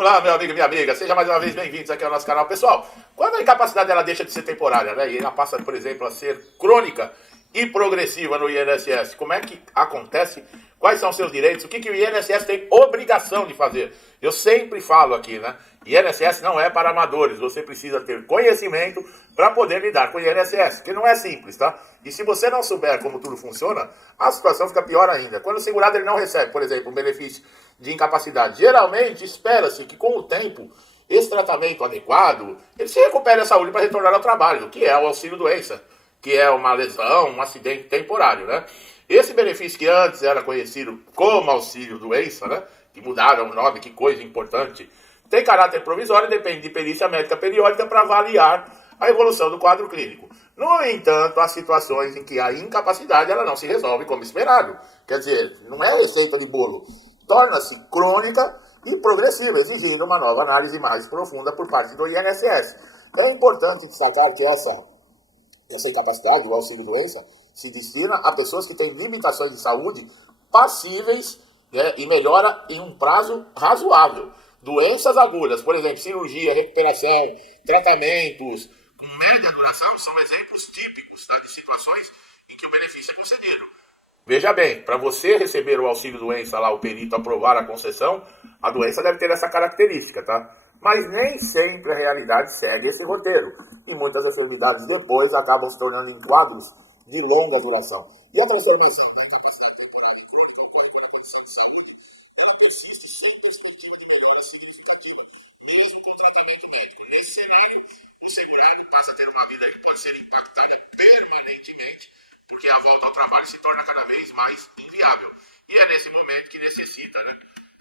Olá, meu amigo e minha amiga, seja mais uma vez bem-vindos aqui ao nosso canal. Pessoal, quando a incapacidade ela deixa de ser temporária, né, e ela passa, por exemplo, a ser crônica e progressiva no INSS, como é que acontece? Quais são seus direitos? O que o INSS tem obrigação de fazer? Eu sempre falo aqui, né? INSS não é para amadores, você precisa ter conhecimento para poder lidar com o INSS, que não é simples, tá? E se você não souber como tudo funciona, a situação fica pior ainda. Quando o segurado ele não recebe, por exemplo, um benefício de incapacidade, geralmente espera-se que com o tempo, esse tratamento adequado, ele se recupere a saúde para retornar ao trabalho, que é o auxílio-doença, que é uma lesão, um acidente temporário, né? Esse benefício que antes era conhecido como auxílio-doença, né? Que mudaram o nome, que coisa importante, tem caráter provisório e depende de perícia médica periódica para avaliar a evolução do quadro clínico. No entanto, há situações em que a incapacidade ela não se resolve como esperado. Quer dizer, não é receita de bolo. Torna-se crônica e progressiva, exigindo uma nova análise mais profunda por parte do INSS. É importante destacar que essa incapacidade, o auxílio-doença, se destina a pessoas que têm limitações de saúde passíveis, né, e melhora em um prazo razoável. Doenças agudas, por exemplo, cirurgia, recuperação, tratamentos com média duração, são exemplos típicos, tá, de situações em que o benefício é concedido. Veja bem, para você receber o auxílio-doença lá, o perito aprovar a concessão, a doença deve ter essa característica, tá? Mas nem sempre a realidade segue esse roteiro. E muitas enfermidades depois acabam se tornando em quadros de longa duração. E a transformação da incapacidade temporária e crônica ocorre quando a condição de saúde ela persiste sem perspectiva de melhora significativa, mesmo com tratamento médico. Nesse cenário, o segurado passa a ter uma vida que pode ser impactada permanentemente, porque a volta ao trabalho se torna cada vez mais inviável. E é nesse momento que necessita, né?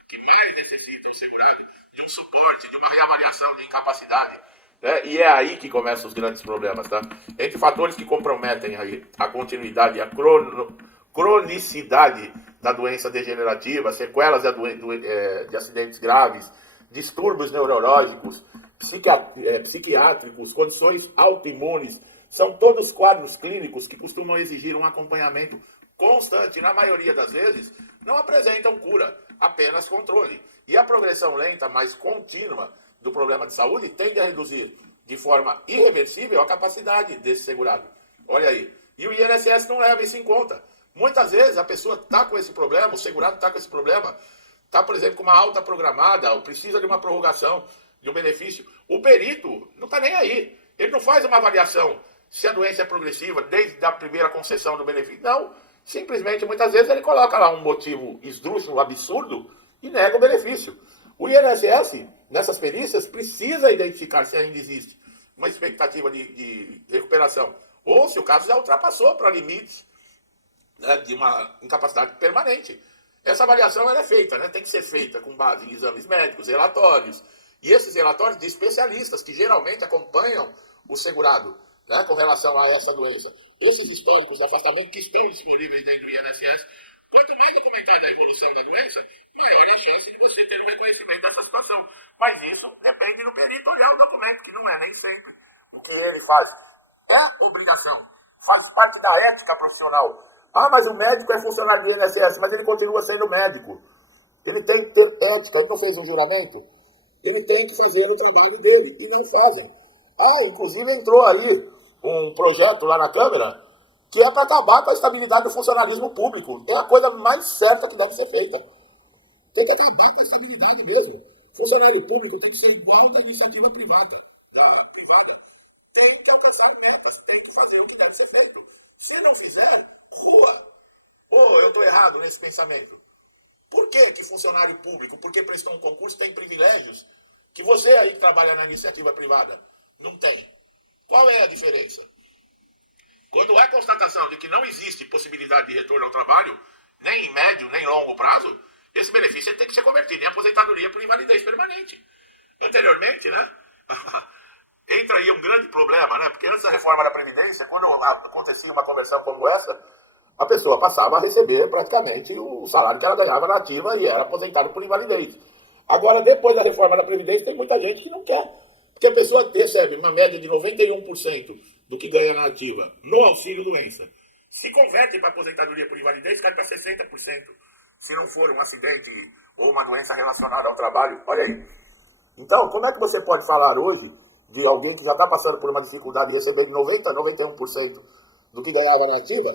Que mais necessita o segurado de um suporte, de uma reavaliação de incapacidade. Né? E é aí que começam os grandes problemas, tá? Entre fatores que comprometem aí a continuidade e a cronicidade da doença degenerativa, sequelas de acidentes graves, distúrbios neurológicos, psiquiátricos, condições autoimunes, são todos quadros clínicos que costumam exigir um acompanhamento constante. Na maioria das vezes, não apresentam cura, apenas controle. E a progressão lenta, mas contínua do problema de saúde tende a reduzir de forma irreversível a capacidade desse segurado. Olha aí. E o INSS não leva isso em conta. Muitas vezes a pessoa está com esse problema, o segurado está com esse problema, está, por exemplo, com uma alta programada, ou precisa de uma prorrogação de um benefício. O perito não está nem aí. Ele não faz uma avaliação se a doença é progressiva desde a primeira concessão do benefício. Não. Simplesmente, muitas vezes, ele coloca lá um motivo esdrúxulo, absurdo, e nega o benefício. O INSS, nessas perícias, precisa identificar se ainda existe uma expectativa de recuperação, ou se o caso já ultrapassou para limites, né, de uma incapacidade permanente. Essa avaliação ela é feita, né, tem que ser feita com base em exames médicos, relatórios, e esses relatórios de especialistas que geralmente acompanham o segurado, né, com relação a essa doença. Esses históricos de afastamento que estão disponíveis dentro do INSS, quanto mais documentada a evolução da doença, maior a chance de você ter um reconhecimento dessa situação. Mas isso depende do perito olhar o documento, que não é nem sempre o que ele faz. É obrigação, faz parte da ética profissional. Ah, mas o médico é funcionário do INSS, mas ele continua sendo médico. Ele tem que ter ética, ele não fez um juramento? Ele tem que fazer o trabalho dele, e não fazem. Ah, inclusive entrou aí um projeto lá na Câmara que é para acabar com a estabilidade do funcionalismo público. É a coisa mais certa que deve ser feita. Tem que acabar com a estabilidade mesmo. Funcionário público tem que ser igual da iniciativa privada. Tem que alcançar metas, tem que fazer o que deve ser feito. Se não fizer, rua. Ou eu estou errado nesse pensamento? Por que funcionário público, porque prestou um concurso, tem privilégios que você aí que trabalha na iniciativa privada não tem? Qual é a diferença? Quando há constatação de que não existe possibilidade de retorno ao trabalho, nem em médio, nem em longo prazo, esse benefício tem que ser convertido em aposentadoria por invalidez permanente. Anteriormente, né? Entra aí um grande problema, né? Porque antes da reforma da Previdência, quando acontecia uma conversão como essa, a pessoa passava a receber praticamente o salário que ela ganhava na ativa e era aposentado por invalidez. Agora, depois da reforma da Previdência, tem muita gente que não quer. Porque a pessoa recebe uma média de 91% do que ganha na ativa no auxílio-doença. Se converte para aposentadoria por invalidez, cai para 60%. Se não for um acidente ou uma doença relacionada ao trabalho, olha aí. Então, como é que você pode falar hoje de alguém que já está passando por uma dificuldade de receber 90, 91% do que ganhava na ativa?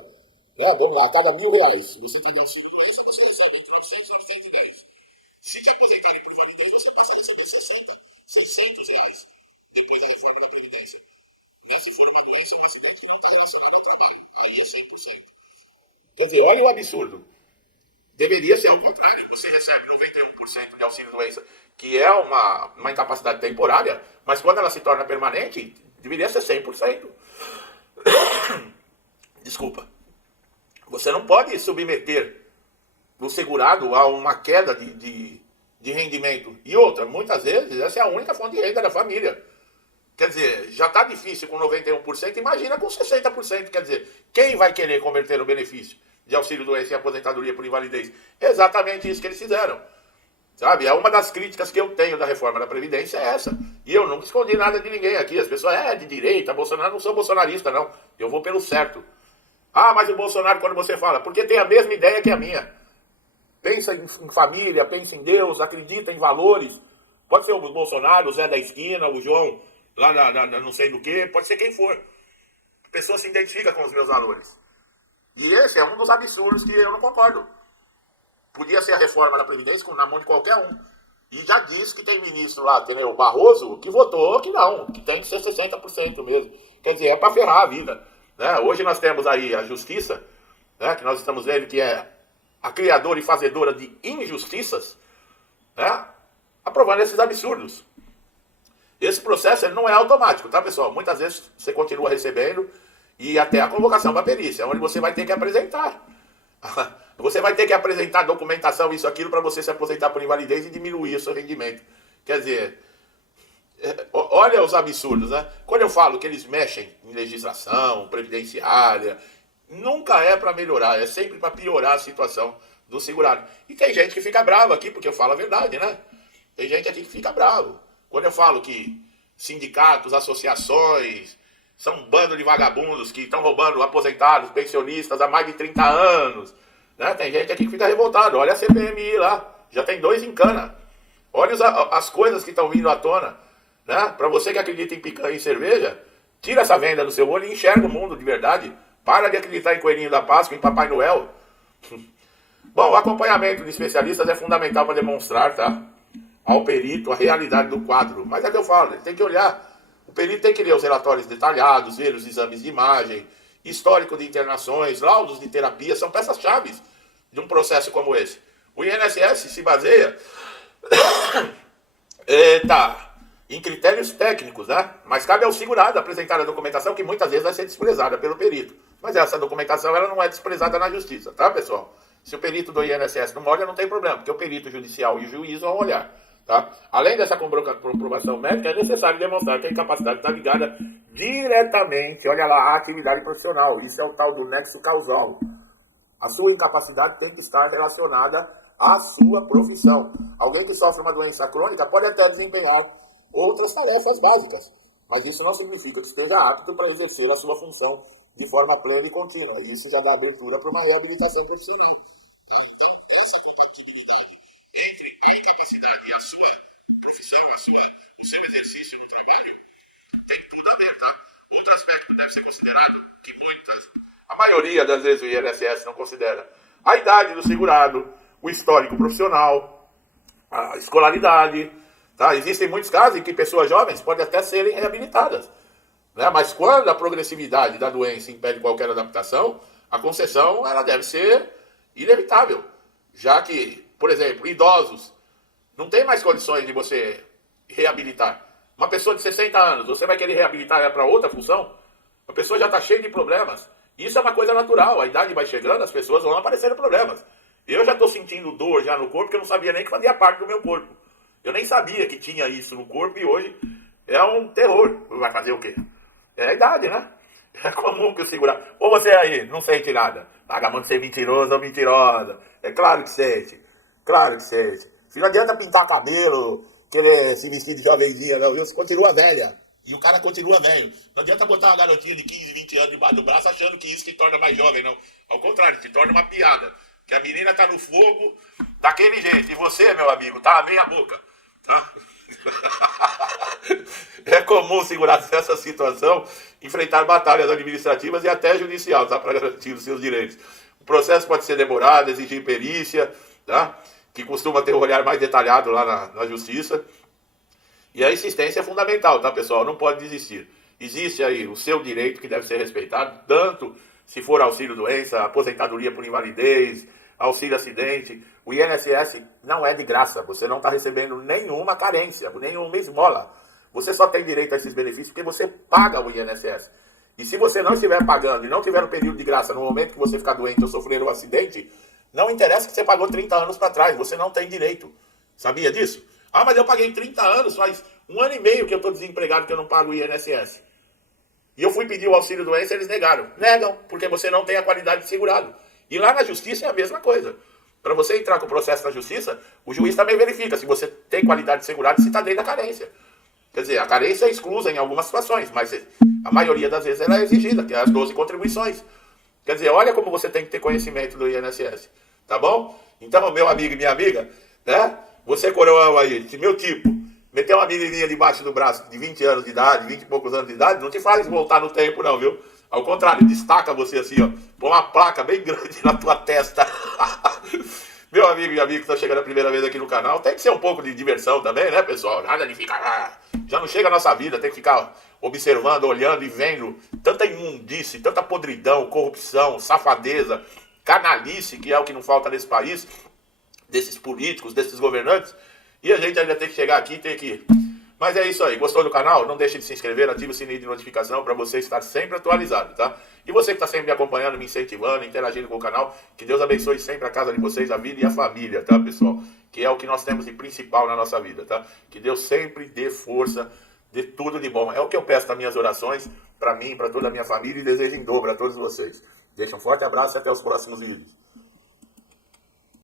Né? Vamos lá, cada R$ 1.000. Você está de auxílio doença, você recebe entre 900 e 910. Se te aposentarem por invalidez, você passa a receber 60, R$ 600 depois da reforma da Previdência. Mas se for uma doença, um acidente que não está relacionado ao trabalho, aí é 100%. Quer dizer, olha o absurdo. Deveria ser ao contrário. Você recebe 91% de auxílio-doença, que é uma incapacidade temporária, mas quando ela se torna permanente, deveria ser 100%. Desculpa. Você não pode submeter o segurado a uma queda de rendimento. E outra, muitas vezes, essa é a única fonte de renda da família. Quer dizer, já está difícil com 91%, imagina com 60%. Quer dizer, quem vai querer converter o benefício de auxílio-doença e aposentadoria por invalidez? Exatamente isso que eles fizeram. Sabe? É uma das críticas que eu tenho da reforma da Previdência é essa. E eu nunca escondi nada de ninguém aqui. As pessoas, de direita, Bolsonaro, não sou bolsonarista, não. Eu vou pelo certo. Ah, mas o Bolsonaro, quando você fala, porque tem a mesma ideia que a minha. Pensa em família, pensa em Deus, acredita em valores. Pode ser o Bolsonaro, o Zé da esquina, o João, lá na não sei do que, pode ser quem for. A pessoa se identifica com os meus valores. E esse é um dos absurdos que eu não concordo. Podia ser a reforma da Previdência na mão de qualquer um. E já disse que tem ministro lá, entendeu? O Barroso, que votou que não, que tem que ser 60% mesmo. Quer dizer, é para ferrar a vida. Né? Hoje nós temos aí a justiça, né? Que nós estamos vendo que é a criadora e fazedora de injustiças, né? Aprovando esses absurdos. Esse processo ele não é automático, tá, pessoal? Muitas vezes você continua recebendo e até a convocação para perícia, onde você vai ter que apresentar. Você vai ter que apresentar documentação, isso, aquilo, para você se aposentar por invalidez e diminuir o seu rendimento. Quer dizer, olha os absurdos, né? Quando eu falo que eles mexem em legislação, previdenciária, nunca é para melhorar, é sempre para piorar a situação do segurado. E tem gente que fica bravo aqui, porque eu falo a verdade, né? Tem gente aqui que fica bravo. Quando eu falo que sindicatos, associações, são um bando de vagabundos que estão roubando aposentados, pensionistas há mais de 30 anos. Né? Tem gente aqui que fica revoltado. Olha a CPMI lá, já tem 2 em cana. Olha as coisas que estão vindo à tona. Né? Para você que acredita em picanha e cerveja, tira essa venda do seu olho e enxerga o mundo de verdade. Para de acreditar em Coelhinho da Páscoa, em Papai Noel. Bom, o acompanhamento de especialistas é fundamental para demonstrar, tá, ao perito a realidade do quadro. Mas é que eu falo, ele tem que olhar. O perito tem que ler os relatórios detalhados, ver os exames de imagem, histórico de internações, laudos de terapia, são peças-chave de um processo como esse. O INSS se baseia em critérios técnicos, né? Mas cabe ao segurado apresentar a documentação que muitas vezes vai ser desprezada pelo perito. Mas essa documentação ela não é desprezada na justiça, tá, pessoal? Se o perito do INSS não olha, não tem problema, porque o perito judicial e o juiz vão olhar. Tá? Além dessa comprovação médica, é necessário demonstrar que a incapacidade está ligada diretamente, olha lá, à atividade profissional. Isso é o tal do nexo causal. A sua incapacidade tem que estar relacionada à sua profissão. Alguém que sofre uma doença crônica pode até desempenhar outras tarefas básicas, mas isso não significa que esteja apto para exercer a sua função de forma plena e contínua. Isso já dá abertura para uma reabilitação profissional. Então, essa compatibilidade entre a incapacidade e a sua profissão, o seu exercício no trabalho, tem tudo a ver, tá? Outro aspecto deve ser considerado, que a maioria das vezes o INSS não considera, a idade do segurado, o histórico profissional, a escolaridade, tá? Existem muitos casos em que pessoas jovens podem até serem reabilitadas, né? Mas quando a progressividade da doença impede qualquer adaptação, a concessão ela deve ser inevitável, já que, por exemplo, idosos não tem mais condições de você reabilitar. Uma pessoa de 60 anos, você vai querer reabilitar ela para outra função? A pessoa já está cheia de problemas. Isso é uma coisa natural. A idade vai chegando, as pessoas vão aparecendo problemas. Eu já estou sentindo dor já no corpo, que eu não sabia nem que fazia parte do meu corpo. Eu nem sabia que tinha isso no corpo e hoje é um terror. Vai fazer o quê? É a idade, né? É comum que eu segurar. Ou você aí não sente nada. Paga de ser mentiroso ou mentirosa. É claro que sente. Claro que sente. Se não adianta pintar cabelo, querer se vestir de jovenzinha, não, viu? Você continua velha. E o cara continua velho. Não adianta botar uma garotinha de 15, 20 anos debaixo do braço achando que isso te torna mais jovem, não. Ao contrário, te torna uma piada. Que a menina tá no fogo daquele jeito. E você, meu amigo, tá a meia boca. Tá? comum segurados nessa situação enfrentar batalhas administrativas e até judicial, tá? Para garantir os seus direitos. O processo pode ser demorado, exigir perícia, tá? Que costuma ter um olhar mais detalhado lá na justiça. E a insistência é fundamental, tá, pessoal? Não pode desistir. Existe aí o seu direito que deve ser respeitado, tanto se for auxílio-doença, aposentadoria por invalidez, auxílio-acidente. O INSS não é de graça. Você não está recebendo nenhuma carência, nenhuma esmola. Você só tem direito a esses benefícios porque você paga o INSS. E se você não estiver pagando e não tiver um período de graça no momento que você ficar doente ou sofrer um acidente, não interessa que você pagou 30 anos para trás, você não tem direito. Sabia disso? Ah, mas eu paguei 30 anos, faz 1 ano e meio que eu estou desempregado, que eu não pago o INSS. E eu fui pedir o auxílio-doença, eles negaram. Negam, porque você não tem a qualidade de segurado. E lá na justiça é a mesma coisa. Para você entrar com o processo na justiça, o juiz também verifica se você tem qualidade de segurado e se está dentro da carência. Quer dizer, a carência é exclusa em algumas situações, mas a maioria das vezes ela é exigida, que é as 12 contribuições. Quer dizer, olha como você tem que ter conhecimento do INSS. Tá bom? Então, meu amigo e minha amiga, né? Você coroão aí, de meu tipo, meter uma menininha debaixo do braço de 20 anos de idade, 20 e poucos anos de idade, não te faz voltar no tempo não, viu? Ao contrário, destaca você assim, ó, põe uma placa bem grande na tua testa. Meu amigo e amiga que está chegando a primeira vez aqui no canal, tem que ser um pouco de diversão também, né, pessoal? Nada de ficar... Já não chega a nossa vida, tem que ficar observando, olhando e vendo tanta imundice, tanta podridão, corrupção, safadeza, canalice, que é o que não falta nesse país, desses políticos, desses governantes, e a gente ainda tem que chegar aqui e ter que... Mas é isso aí, gostou do canal? Não deixe de se inscrever, ative o sininho de notificação para você estar sempre atualizado, tá? E você que está sempre me acompanhando, me incentivando, interagindo com o canal, que Deus abençoe sempre a casa de vocês, a vida e a família, tá, pessoal? Que é o que nós temos de principal na nossa vida, tá? Que Deus sempre dê força, dê tudo de bom. É o que eu peço nas minhas orações, para mim, para toda a minha família, e desejo em dobro a todos vocês. Deixa um forte abraço e até os próximos vídeos.